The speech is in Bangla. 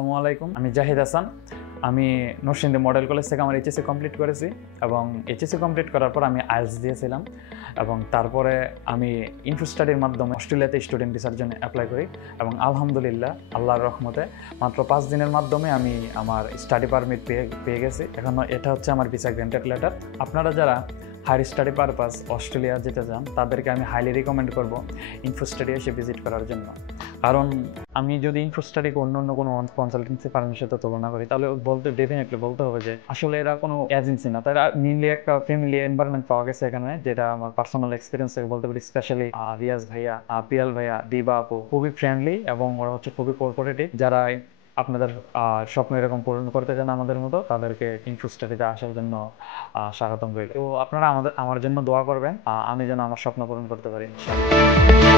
আসসালামু আলাইকুম, আমি জাহিদ হাসান। আমি নরসিংদী মডেল কলেজ থেকে আমার এইচএসসি কমপ্লিট করেছি এবং এইচএসসি কমপ্লিট করার পর আমি আইএলটিএস দিয়েছিলাম এবং তারপরে আমি ইনফো স্টাডির মাধ্যমে অস্ট্রেলিয়াতে স্টুডেন্ট ভিসার জন্য অ্যাপ্লাই করি এবং আলহামদুলিল্লাহ আল্লাহর রহমতে মাত্র 5 দিনের মাধ্যমে আমি আমার স্টাডি পারমিট পেয়ে গেছি। এখন এটা হচ্ছে আমার ভিসা গ্র্যান্টেড লেটার। আপনারা যারা হায়ার স্টাডি পারপাস অস্ট্রেলিয়া যেতে চান তাদেরকে আমি হাইলি রিকমেন্ড করব ইনফো স্টাডি এসে ভিজিট করার জন্য। কারণ আমি যদি ইনফো স্টাডিকে অন্য কোনো কনসালটেন্সি ফার্মের সাথে তুলনা করি তাহলে ডেফিনেটলি বলতে হবে যে আসলে এরা কোনো এজেন্সি না, তারা মেনলি একটা ফ্যামিলি এনভায়রনমেন্ট পাওয়া গেছে এখানে, যেটা আমার পার্সোনাল এক্সপিরিয়েন্স থেকে বলতে পারি। স্পেশালি রিয়াজ ভাইয়া, পিয়াল ভাইয়া, দিবা আপু খুবই ফ্রেন্ডলি এবং ওরা হচ্ছে খুবই কোঅপারেটিভ। যারা আপনাদের স্বপ্ন এরকম পূরণ করতে চান আমাদের মতো, তাদেরকে ইনফো স্টাডিতে আসার জন্য স্বাগতম রইল। তো আপনারা আমার জন্য দোয়া করবেন, আমি যেন আমার স্বপ্ন পূরণ করতে পারি ইনশাআল্লাহ।